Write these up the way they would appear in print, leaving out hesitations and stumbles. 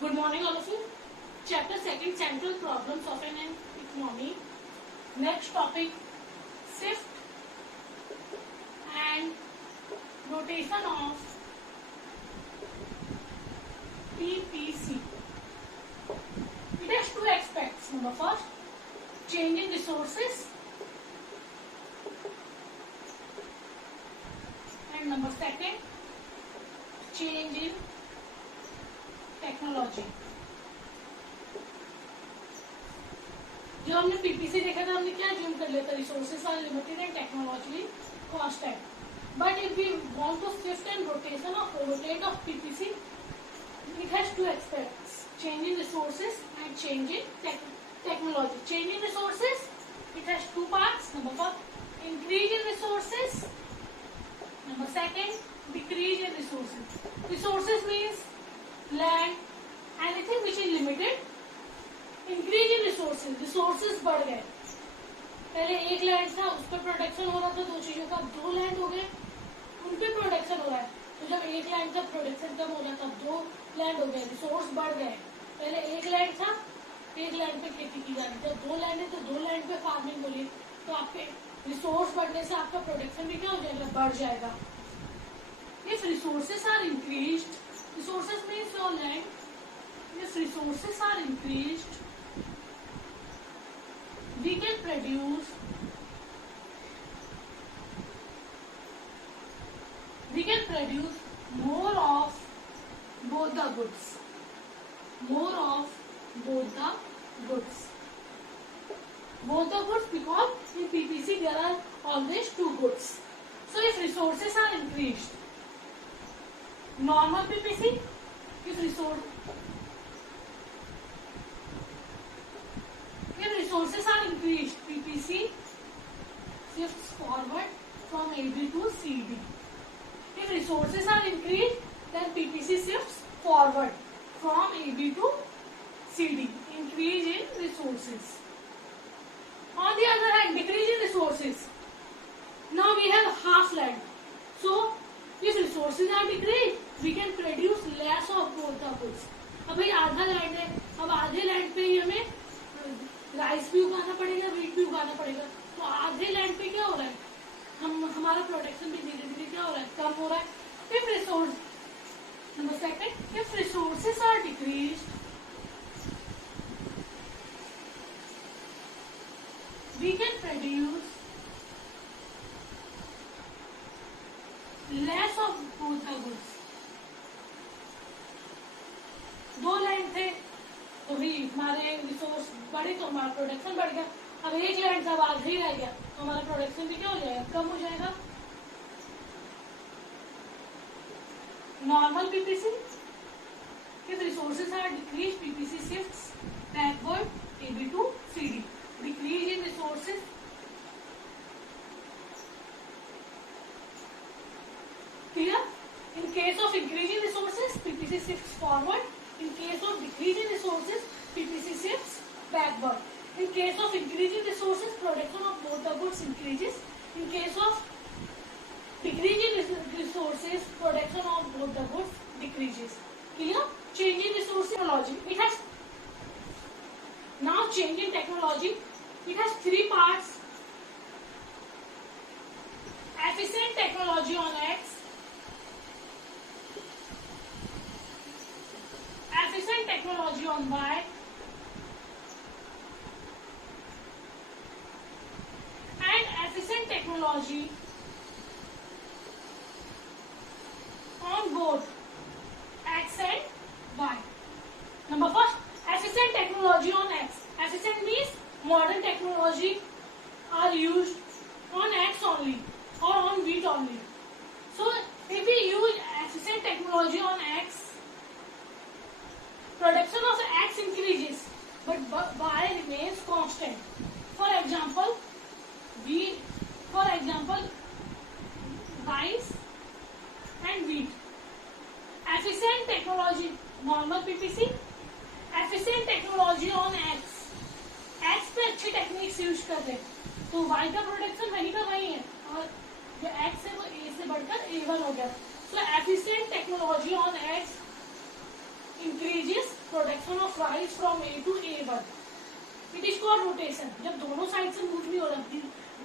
Good morning, all of you. Chapter 2, Central Problems of an Economy. Next topic, shift and rotation of PPC. It has two aspects. Number first, change in resources, and number second, change in technology. जो हमने पीपीसी देखा था हमने क्या ज्यूम कर लिया था, resources are limited and technology constant. But if we want to shift and rotation of rotate of PPC, it has two aspects, change in resources and change in technology. Change in resources, it has two parts. Number first, increase in resources. Number second, decrease in resources. Resources means land, anything which is limited. Increase in resources, resources बढ़ गए. पहले एक लैंड था, उस पर प्रोडक्शन हो रहा था दो चीजों का, दो लैंड हो गए, उन पे प्रोडक्शन हो रहा है. तो जब एक लैंड का प्रोडक्शन कम हो रहा था, दो लैंड हो गए, रिसोर्स बढ़ गए. पहले एक लैंड था, एक लैंड पे खेती की जा रही थी. जब दो लैंड है तो दो लैंड पे फार्मिंग हो रही, तो आपके रिसोर्स बढ़ने से आपका प्रोडक्शन भी क्या हो जाएगा, बढ़ जाएगा. If resources are increased, resources means your land, if resources are increased, we can produce more of both the goods, more of both the goods, because in PPC there are always two goods. So if resources are increased, normal PPC, if resources are increased, PPC shifts forward from AB to CD. If resources are increased, then PPC shifts forward from AB to CD. Increase in resources. On the other hand, decrease in resources. Now we have half land. So if resources are decreased, we can produce less of both the goods. अब भाई आधा लैंड है, अब आधे लैंड पे ही हमें राइस भी उगाना पड़ेगा, वीट भी उगाना पड़ेगा. तो आधे लैंड पे क्या हो रहा है, हमारा प्रोडक्शन भी धीरे धीरे क्या हो रहा है, कम हो रहा है. If resource, number second, if resources are decreased, we can produce less of both the goods. दो लैंड थे तो भी हमारे रिसोर्स बढ़े तो हमारा प्रोडक्शन बढ़ गया. अब एक लैंड जब आधा ही रह गया तो हमारा प्रोडक्शन भी क्या हो जाएगा, कम हो जाएगा. Normal PPC, if resources are decreased, PPC shifts backward AB to CD. Decrease in resources, clear? In case of increasing resources, PPC shifts forward. In case of decreasing resources, PPC shifts backward. In case of increasing resources, production of both the goods increases. In case of decreasing resources, production of both the goods decreases. Clear? Change in resource technology. It has now change in technology. It has three parts. Efficient technology on X. Efficient technology on Y, and efficient technology on both X and Y. Number first, efficient technology on X. Efficient means modern technology are used on X only or on wheat only. So if we use efficient technology on X, production of X increases, but Y remains constant. For example, rice and wheat. Efficient technology, normal PPC. Efficient technology on X. X पे अच्छी techniques use कर रहे, तो Y का प्रोडक्शन वही का वही है, और जो X है वो A से बढ़कर A1 हो गया. So efficient technology on X increases production of rice from A to A1. It is called rotation. जब दोनों साइड से मूव नहीं हो रहा,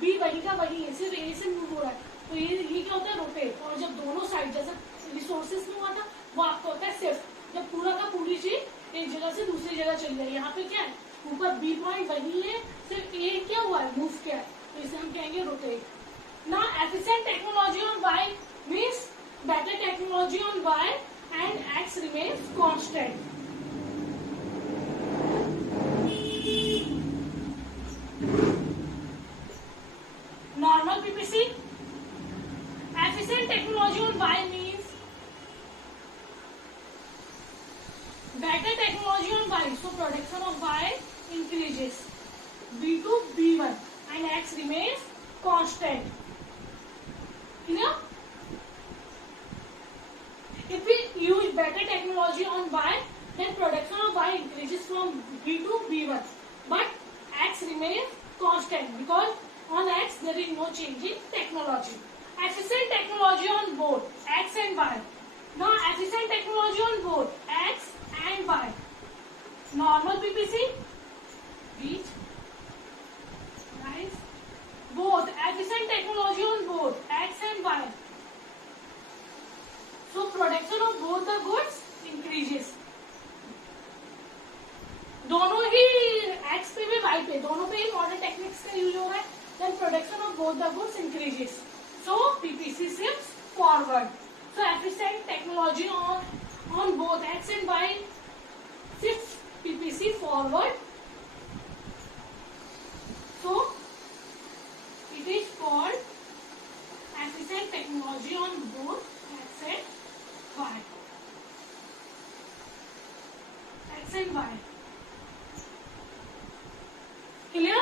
बी वही का वही है, सिर्फ ए से मूव हो रहा है, तो ये क्या होता है, रोटेट. और जब दोनों साइड, जैसे रिसोर्सेज में हुआ था, वो आपका होता है शिफ्ट. जब पूरा का पूरी चीज एक जगह से दूसरी जगह चल गई. यहाँ पे क्या है, ऊपर बी पॉइंट वही है, सिर्फ ए क्या हुआ है, मूव किया है, तो इसे हम कहेंगे रोटेट. ना efficient technology on Y means better technology on Y and X remains constant. Normal PPC. Efficient technology on Y means better technology on Y. So production of Y increases. B to B1 and X remains constant. Clear? If we use better technology on Y, then production of Y increases from B to B1, but X remains constant because on X there is no change in technology. Efficient technology on both X and Y. Now efficient technology on both X and Y. Normal PPC, reach, rise. Both efficient technology on both X and Y. So production of both the goods increases. दोनों ही X पे भी Y पे, दोनों पे ही modern techniques का यूज हो रहा है. Then production of both the goods increases. So PPC shifts forward. So efficient technology on both X and Y shifts PPC forward. So it is called efficient technology on both X and Y. X and Y. Clear?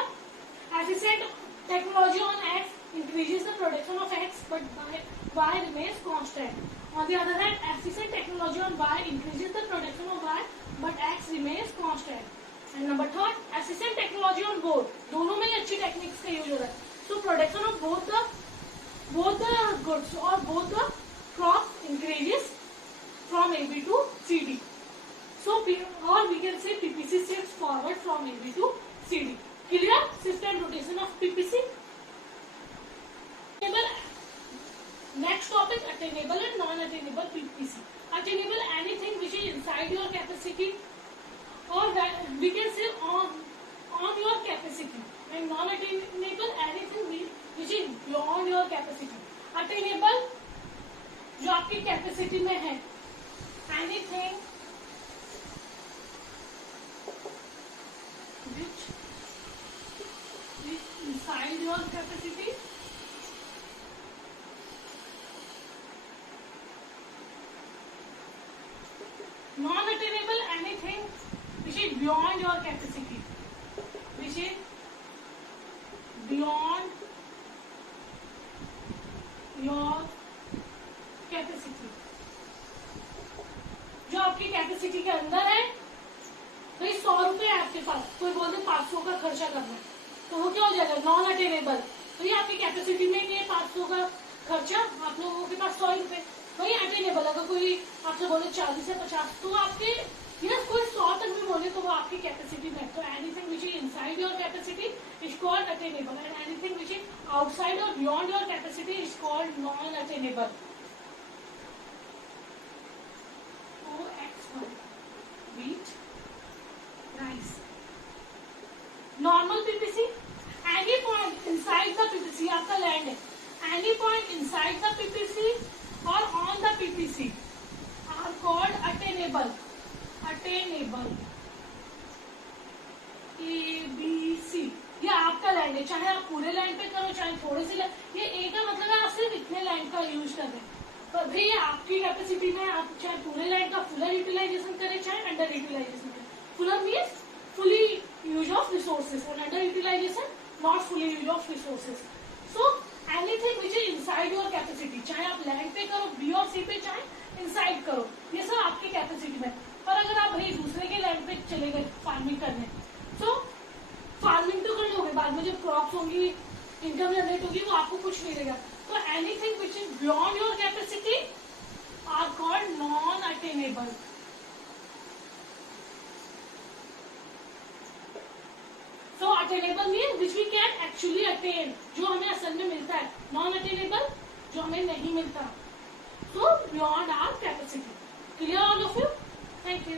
Efficient technology on X increases the production of X, but Y remains constant. On the other hand, efficient technology on Y increases the production of Y, but X remains constant. And number third, efficient technology on both. दोनों में ही अच्छी टेक्निक्स का यूज हो रहा है. So production of both the goods or both the crops increases from AB to CD. So or we can say PPC shifts forward from AB to CD. Clear? Shift and rotation of PPC. Next topic, attainable and non-attainable PPC. Attainable, anything which is inside your capacity, or we can say on your capacity. And non-attainable, anything which is beyond your capacity. Attainable, जो आपकी capacity में है. Anything which inside your capacity, non-attainable, anything which is beyond your capacity, which is beyond your capacity. जो आपकी कैपेसिटी के अंदर है. भाई 100 रुपए है आपके पास, कोई बोलते 500 का खर्चा करना है, तो वो क्या हो जाएगा, नॉन अटेनेबल. तो ये आपकी कैपेसिटी में नहीं है 500 का खर्चा, आप लोगों के पास 100 रुपए. वही अटेनेबल. अगर कोई आपसे बोले 40 या 50, तो आपके यस कोई 100 तक भी बोले तो वो आपकी कैपेसिटी में. तो anything which is inside your capacity is called attainable, and anything which is outside or beyond your capacity is called non attainable. wheat, rice. Normal PPC, any point inside the PPC, आपका लैंड है, any point inside the PPC or on the PPC are called attainable. Attainable. ABC, ये आपका लैंड है, चाहे आप पूरे लैंड पे करो चाहे थोड़े से लैंड. ये ए का मतलब है आप सिर्फ इतने लैंड का यूज कर रहे हैं. पर भाई आपकी कैपेसिटी में आप चाहे पूरे लैंड का फुलर यूटिलाइजेशन करें चाहे अंडर यूटिलाइजेशन करें. Fuller means fully use of resources and under utilization not fully use of resources. So anything which is inside your capacity, चाहे आप लैंड पे करो बी और सी पे, चाहे इनसाइड करो, ये सब आपकी कैपेसिटी में. पर अगर आप भाई दूसरे के लैंड पे चले गए फार्मिंग करने, तो फार्मिंग तो कर लोगे, बाद में जब क्रॉप्स होंगी, इनकम जनरेट होगी, वो आपको कुछ नहीं देगा. तो anything which is beyond your capacity are called non attainable. Attainable mean which we can actually attain, जो हमें असल में मिलता है, नॉन अटेनेबल जो हमें नहीं मिलता, so beyond our capacity. Clear all of you? Thank you.